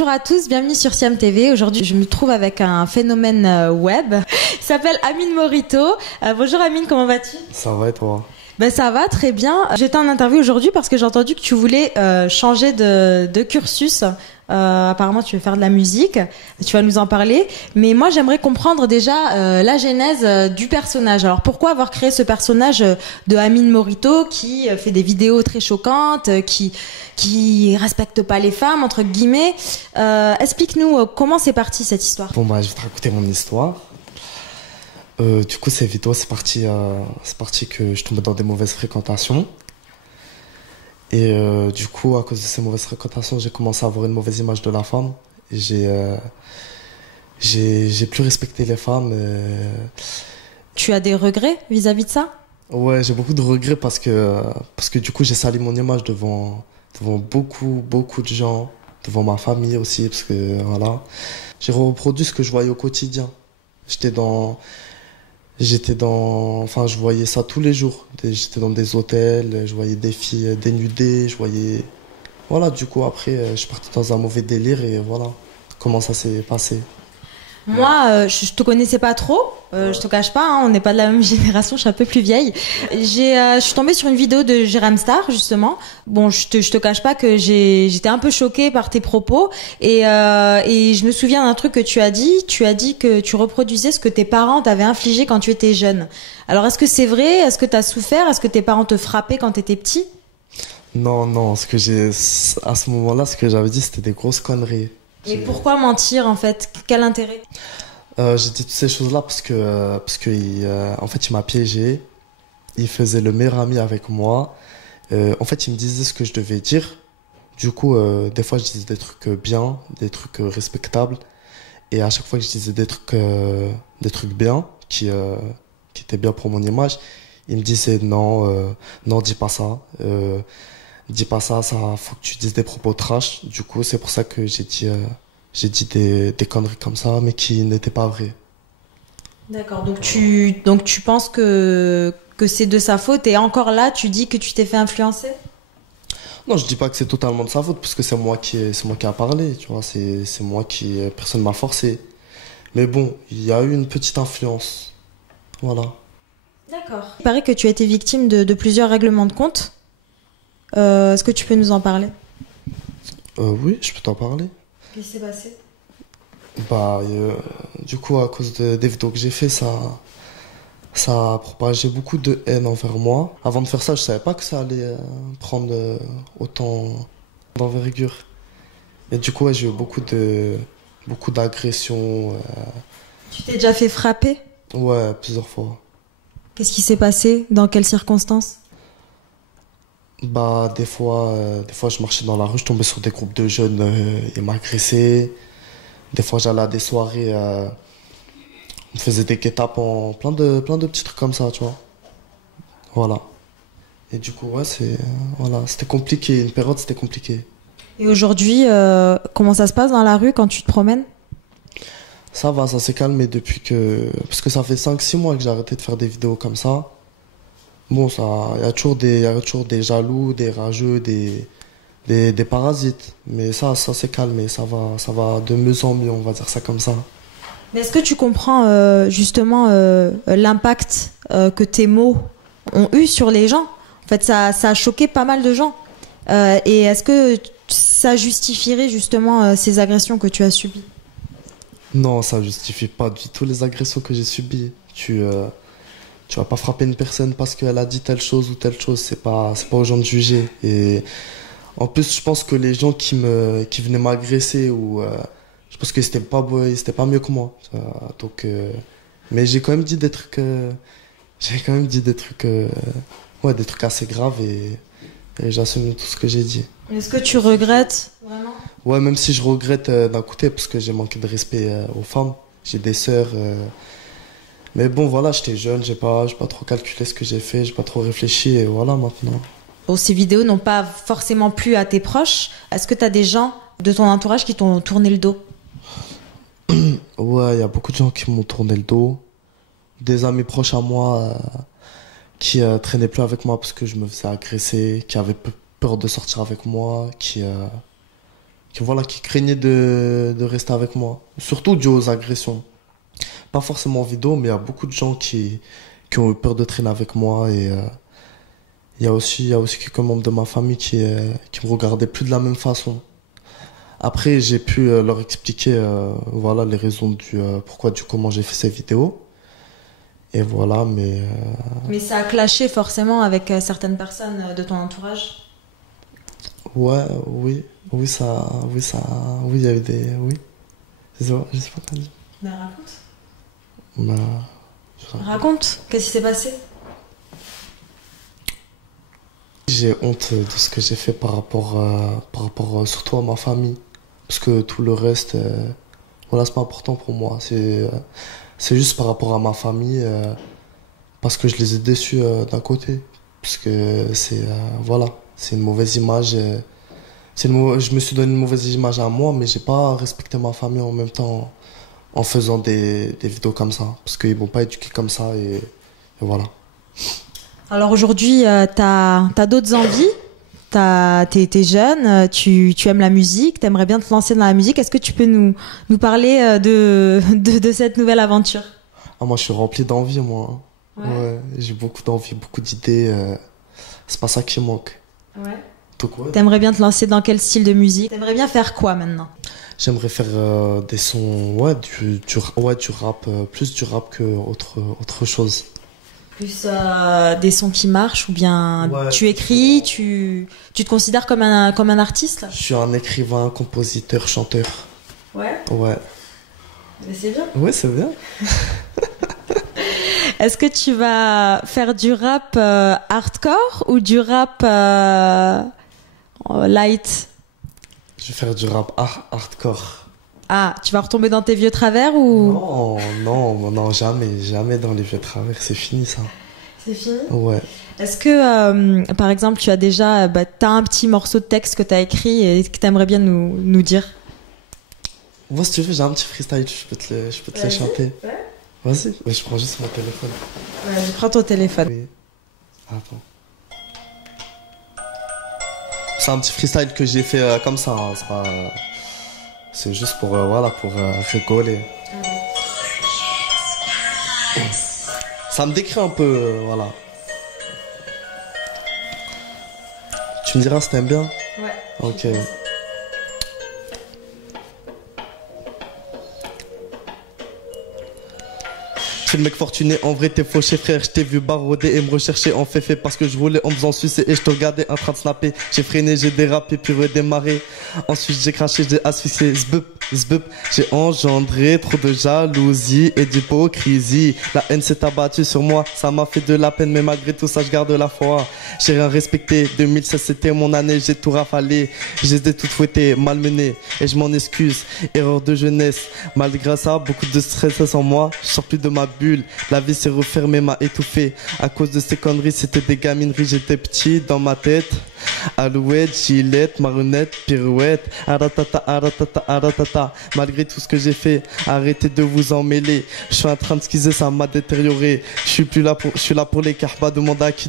Bonjour à tous, bienvenue sur Siam TV. Aujourd'hui, je me trouve avec un phénomène web. Il s'appelle Amine Morito. Bonjour Amine, comment vas-tu? Ça va et toi? Ben ça va, très bien. J'étais en interview aujourd'hui parce que j'ai entendu que tu voulais changer de cursus. Apparemment, tu veux faire de la musique. Tu vas nous en parler. Mais moi, j'aimerais comprendre déjà la genèse du personnage. Alors, pourquoi avoir créé ce personnage de Amine Morito qui fait des vidéos très choquantes, qui respecte pas les femmes, entre guillemets. Explique-nous comment c'est parti cette histoire. Bon bah, je vais te raconter mon histoire. Du coup, ces vidéos, c'est parti que je tombais dans des mauvaises fréquentations. Et du coup, à cause de ces mauvaises fréquentations, j'ai commencé à avoir une mauvaise image de la femme. Et j'ai plus respecté les femmes. Tu as des regrets vis-à-vis de ça? Ouais, j'ai beaucoup de regrets parce que du coup, j'ai sali mon image devant beaucoup de gens, devant ma famille aussi, parce que voilà. J'ai reproduit ce que je voyais au quotidien. Enfin, je voyais ça tous les jours. J'étais dans des hôtels, je voyais des filles dénudées, voilà, du coup, après, je suis parti dans un mauvais délire et voilà comment ça s'est passé. Moi, je te connaissais pas trop, je te cache pas, hein, on n'est pas de la même génération, je suis un peu plus vieille. Je suis tombée sur une vidéo de Jérém Star, justement. Bon, je te cache pas que j'étais un peu choquée par tes propos et je me souviens d'un truc que tu as dit. Tu as dit que tu reproduisais ce que tes parents t'avaient infligé quand tu étais jeune. Alors, est-ce que c'est vrai? Est-ce que t'as souffert? Est-ce que tes parents te frappaient quand t'étais petit? Non, à ce moment-là, ce que j'avais dit, c'était des grosses conneries. Et pourquoi mentir, en fait? Quel intérêt? J'ai dit toutes ces choses-là parce que en fait, il m'a piégé. Il faisait le meilleur ami avec moi. En fait, il me disait ce que je devais dire. Du coup, des fois, je disais des trucs bien, des trucs respectables. Et à chaque fois que je disais des trucs bien, qui étaient bien pour mon image, il me disait non, dis pas ça. Dis pas ça, faut que tu dises des propos trash. Du coup, c'est pour ça que j'ai dit des conneries comme ça, mais qui n'étaient pas vraies. D'accord, donc tu penses que c'est de sa faute et encore là, tu dis que tu t'es fait influencer? Non, je dis pas que c'est totalement de sa faute, parce que c'est moi qui a parlé, tu vois, c'est moi personne m'a forcé. Mais bon, il y a eu une petite influence. Voilà. D'accord. Il paraît que tu as été victime de plusieurs règlements de compte. Est-ce que tu peux nous en parler? Oui, je peux t'en parler. Qu'est-ce qui s'est passé? Bah, du coup, à cause des vidéos que j'ai fait, ça a propagé beaucoup de haine envers moi. Avant de faire ça, je savais pas que ça allait prendre autant d'envergure. Et du coup, ouais, j'ai eu beaucoup d'agressions. Tu t'es déjà fait frapper? Ouais, plusieurs fois. Qu'est-ce qui s'est passé? Dans quelles circonstances? Bah, des fois, je marchais dans la rue, je tombais sur des groupes de jeunes, ils m'agressaient. Des fois, j'allais à des soirées, on faisait des guet-apens, plein de petits trucs comme ça, tu vois. Voilà. Et du coup, ouais, voilà, c'était compliqué. Une période, c'était compliqué. Et aujourd'hui, comment ça se passe dans la rue quand tu te promènes? Ça va, ça s'est calmé parce que ça fait 5-6 mois que j'ai arrêté de faire des vidéos comme ça. Bon, il y a toujours des jaloux, des rageux, des parasites. Mais ça s'est calmé, ça va de mieux en mieux, on va dire ça comme ça. Mais est-ce que tu comprends justement l'impact que tes mots ont eu sur les gens? En fait, ça a choqué pas mal de gens. Et est-ce que ça justifierait justement ces agressions que tu as subies? Non, ça justifie pas du tout les agressions que j'ai subies. Tu vas pas frapper une personne parce qu'elle a dit telle chose ou telle chose. C'est pas aux gens de juger. Et en plus, je pense que les gens qui venaient m'agresser je pense que c'était pas mieux que moi. Donc, mais j'ai quand même dit des trucs. Ouais, des trucs assez graves et j'assume tout ce que j'ai dit. Est-ce que tu regrettes vraiment? Ouais, même si je regrette d'un côté parce que j'ai manqué de respect aux femmes. J'ai des sœurs. Mais bon, voilà, j'étais jeune, j'ai pas trop calculé ce que j'ai fait, j'ai pas trop réfléchi et voilà maintenant. Bon, ces vidéos n'ont pas forcément plu à tes proches. Est-ce que tu as des gens de ton entourage qui t'ont tourné le dos? Ouais, il y a beaucoup de gens qui m'ont tourné le dos. Des amis proches à moi qui traînaient plus avec moi parce que je me faisais agresser, qui avaient peur de sortir avec moi, voilà, qui craignaient de rester avec moi. Surtout dû aux agressions. Pas forcément en vidéo, mais il y a beaucoup de gens qui ont eu peur de traîner avec moi et il y a aussi quelques membres de ma famille qui me regardaient plus de la même façon. Après, j'ai pu leur expliquer voilà, les raisons du pourquoi, du comment j'ai fait ces vidéos. Et voilà, mais Mais ça a clashé forcément avec certaines personnes de ton entourage. ouais, oui, il y a eu des, oui. Je sais pas quoi dire. Ben, raconte. Bah, Raconte, qu'est-ce qui s'est passé? j'ai honte de ce que j'ai fait par rapport surtout à ma famille. Parce que tout le reste, voilà, c'est pas important pour moi. C'est juste par rapport à ma famille, parce que je les ai déçus d'un côté. Parce que voilà, c'est une mauvaise image. Je me suis donné une mauvaise image à moi, mais j'ai pas respecté ma famille en même temps en faisant des vidéos comme ça. Parce qu'ils m'ont pas éduqué comme ça et voilà. Alors aujourd'hui, t'as d'autres envies? T'es jeune, tu aimes la musique, t'aimerais bien te lancer dans la musique. Est-ce que tu peux nous parler de cette nouvelle aventure? Ah, moi, je suis rempli d'envie, moi. Ouais. Ouais, j'ai beaucoup d'envie, beaucoup d'idées. C'est pas ça qui manque. Ouais. Donc, ouais. T'aimerais bien te lancer dans quel style de musique? T'aimerais bien faire quoi maintenant? J'aimerais faire des sons, ouais, du rap, plus du rap que autre chose. Plus des sons qui marchent ou bien Ouais, tu écris, tu te considères comme un artiste? Je suis un écrivain, compositeur, chanteur. Ouais, Ouais. mais c'est bien. Ouais, c'est bien. Est-ce que tu vas faire du rap hardcore ou du rap light? Je vais faire du rap hardcore. Ah, tu vas retomber dans tes vieux travers ou... Non, jamais dans les vieux travers, c'est fini ça. C'est fini? Ouais. Est-ce que, par exemple, tu as déjà t'as un petit morceau de texte que tu as écrit et que tu aimerais bien nous dire? Moi, si tu veux, j'ai un petit freestyle, je peux te le chanter. Ouais. Vas-y, mais je prends juste mon téléphone. Ouais, je prends ton téléphone. Oui. Attends. C'est un petit freestyle que j'ai fait comme ça, hein, c'est juste pour, voilà, pour rigoler. Ça me décrit un peu, voilà. Tu me diras si t'aimes bien? Ouais. Ok. Je suis le mec fortuné, en vrai t'es fauché frère. Je t'ai vu barouder et me rechercher en fait parce que je roulais en me faisant sucer et je te regardais en train de snapper. J'ai freiné, j'ai dérapé puis redémarré. Ensuite j'ai craché, j'ai asphyxié. Zbup. J'ai engendré trop de jalousie et d'hypocrisie. La haine s'est abattue sur moi, ça m'a fait de la peine mais malgré tout ça je garde la foi. J'ai rien respecté, 2016 c'était mon année, j'ai tout rafalé. Je les ai toutes fouettées, malmenées et je m'en excuse. Erreur de jeunesse, malgré ça beaucoup de stress en moi. Je sors plus de ma bulle, la vie s'est refermée, m'a étouffé. À cause de ces conneries, c'était des gamineries, j'étais petit dans ma tête. Alouette, gilette, marionnette, pirouette, aratata. Malgré tout ce que j'ai fait, arrêtez de vous en mêler. Je suis en train de skizer, ça m'a détérioré. Je suis là pour les carpas, demande à qui?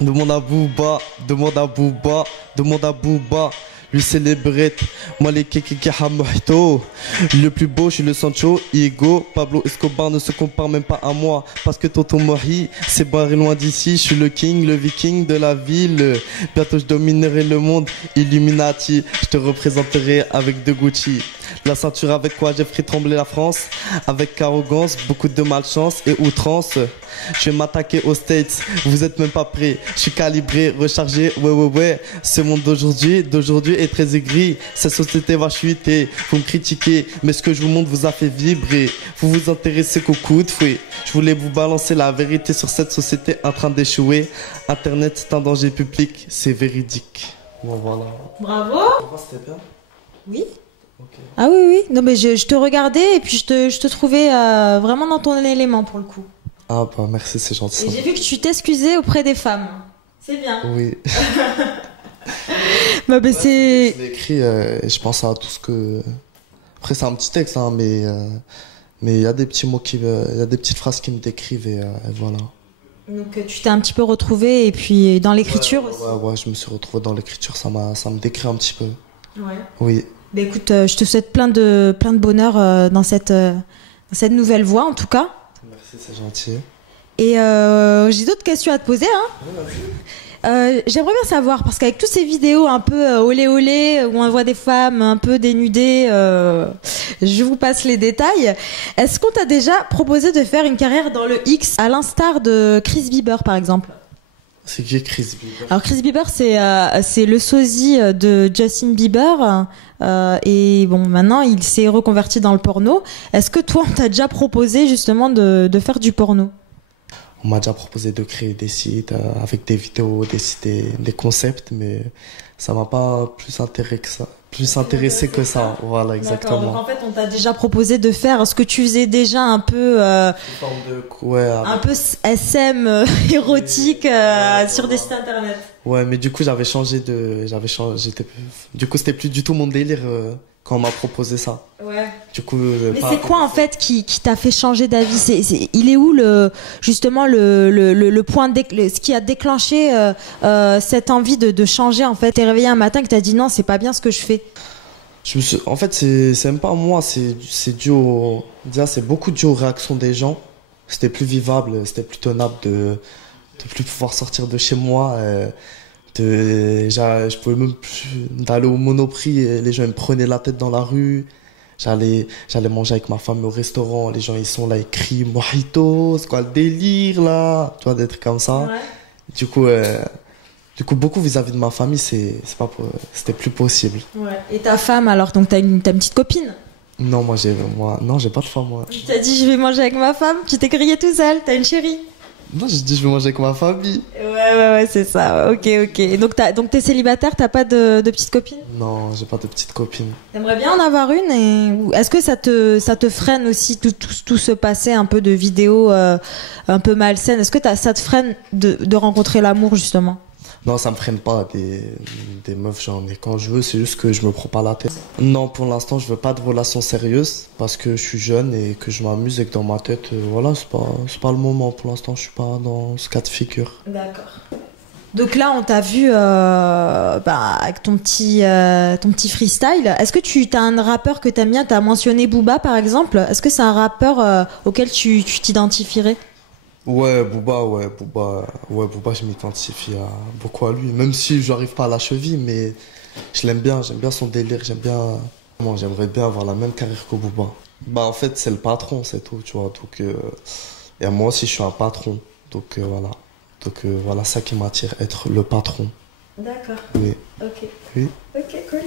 Demande à Booba, demande à Booba. Lui c'est les brettes, moi les kekeke mojito. Le plus beau, je suis le Sancho, Igo, Pablo Escobar ne se compare même pas à moi. Parce que Toto Mori, c'est barré loin d'ici. Je suis le king, le viking de la ville. Bientôt je dominerai le monde, Illuminati. Je te représenterai avec de Gucci. La ceinture avec quoi j'ai fait trembler la France. Avec arrogance, beaucoup de malchance et outrance. Je vais m'attaquer aux States, vous êtes même pas prêts. Je suis calibré, rechargé, ouais. Ce monde d'aujourd'hui est très aigri. Cette société va chuter, vous me critiquez, mais ce que je vous montre vous a fait vibrer. Vous vous intéressez qu'au coup de fouet. Je voulais vous balancer la vérité sur cette société en train d'échouer. Internet c'est un danger public, c'est véridique. Bon voilà. Bravo. C'était bien? Oui. Ok. Ah oui. Non mais je te regardais et puis je te trouvais vraiment dans ton élément pour le coup. Ah bah merci, c'est gentil. Et j'ai vu que tu t'excusais auprès des femmes. C'est bien. Oui. Bah, c'est... Je l'ai écrit, je pense à tout ce que... Après c'est un petit texte, hein, mais il y a des petits mots il y a des petites phrases qui me décrivent et voilà. Donc tu t'es un petit peu retrouvé et puis dans l'écriture aussi. Ouais, je me suis retrouvé dans l'écriture, ça me décrit un petit peu. Ouais. Oui. Bah écoute, je te souhaite plein de bonheur dans cette nouvelle voie en tout cas. Merci, c'est gentil. Et j'ai d'autres questions à te poser. J'aimerais bien savoir, parce qu'avec toutes ces vidéos un peu olé olé, où on voit des femmes un peu dénudées, je vous passe les détails. Est-ce qu'on t'a déjà proposé de faire une carrière dans le X, à l'instar de Chris Bieber par exemple? C'est qui Chris Bieber? Alors Chris Bieber, c'est le sosie de Justin Bieber. Et bon, maintenant, il s'est reconverti dans le porno. Est-ce que toi, on t'a déjà proposé justement de faire du porno? On m'a déjà proposé de créer des sites avec des vidéos, des concepts, mais ça m'a pas plus intéressé que ça. Voilà, exactement. Donc en fait, on t'a déjà proposé de faire ce que tu faisais déjà un peu, un peu SM érotique sur des sites internet. Ouais, mais du coup, du coup, c'était plus du tout mon délire quand on m'a proposé ça. Ouais. Du coup, mais c'est quoi en fait qui t'a fait changer d'avis? Il est où justement le point ce qui a déclenché cette envie de changer en fait? T'es réveillé un matin que t'as dit non, c'est pas bien ce que je fais. En fait, c'est même pas moi, c'est dû déjà, c'est beaucoup dû aux réactions des gens. C'était plus vivable, c'était plus tenable de plus pouvoir sortir de chez moi. Je pouvais même plus d'aller au Monoprix et les gens ils me prenaient la tête dans la rue. J'allais manger avec ma femme au restaurant, les gens ils sont là, ils crient mojito, c'est quoi le délire là, tu vois, des trucs comme ça. Ouais. Du coup beaucoup vis-à-vis de ma famille, c'était plus possible. Ouais. Et ta femme alors, donc t'as une petite copine? Non, non, j'ai pas de femme moi. Tu t'as dit je vais manger avec ma femme, tu t'es grillé tout seul, t'as une chérie? Non, j'ai dit je vais manger avec ma famille. Ouais, c'est ça. Ok. Et donc t'es célibataire, t'as pas de petite copine? Non, j'ai pas de petite copine. T'aimerais bien en avoir une, et est-ce que ça te freine aussi tout ce passé un peu de vidéos un peu malsaines? Est-ce que ça te freine de rencontrer l'amour justement? Non, ça me freine pas, des meufs, j'en ai quand je veux, c'est juste que je me prends pas la tête. Non, pour l'instant, je veux pas de relation sérieuse parce que je suis jeune et que je m'amuse et que dans ma tête, voilà, c'est pas le moment. Pour l'instant, je suis pas dans ce cas de figure. D'accord. Donc là, on t'a vu avec ton petit freestyle. Est-ce que tu as un rappeur que t'aimes bien? T'as mentionné Booba, par exemple. Est-ce que c'est un rappeur auquel tu t'identifierais? Ouais, Booba, je m'identifie beaucoup à lui. Même si je n'arrive pas à la cheville, mais je l'aime bien, j'aime bien son délire, j'aimerais bien avoir la même carrière que Booba. Bah, en fait, c'est le patron, c'est tout, tu vois. Donc, et moi aussi, je suis un patron. Donc, voilà. Donc, voilà ça qui m'attire, être le patron. D'accord. Oui. Ok. Oui. Ok, cool.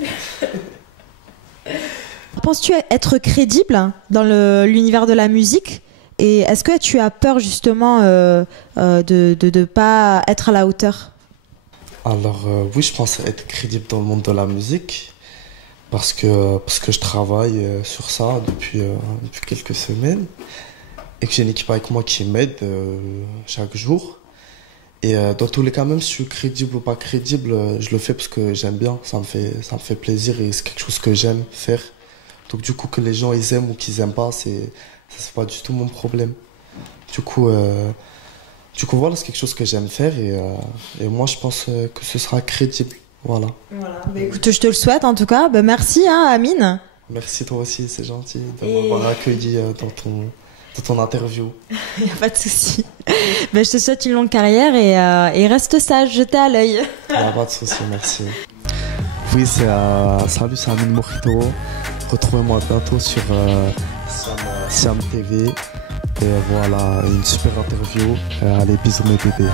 Penses-tu être crédible dans l'univers de la musique? Et est-ce que tu as peur justement de pas être à la hauteur? Alors oui, je pense être crédible dans le monde de la musique parce que je travaille sur ça depuis quelques semaines et que j'ai une équipe avec moi qui m'aide chaque jour. Et dans tous les cas, même si je suis crédible ou pas crédible, je le fais parce que j'aime bien, ça me fait plaisir et c'est quelque chose que j'aime faire. Donc du coup, que les gens ils aiment ou qu'ils aiment pas, c'est pas du tout mon problème. Du coup voilà, c'est quelque chose que j'aime faire et moi je pense que ce sera crédible. Voilà. Bah, écoute, je te le souhaite en tout cas. Bah, merci Amine. Merci toi aussi, c'est gentil de m'avoir accueilli dans ton interview. Il n'y a pas de souci. Bah, je te souhaite une longue carrière et reste sage, jetez à l'œil. Pas de souci, merci. Oui, salut, c'est Amine Mojito. Retrouvez-moi bientôt sur Siam TV. Et voilà, une super interview. Allez, bisous mes bébés.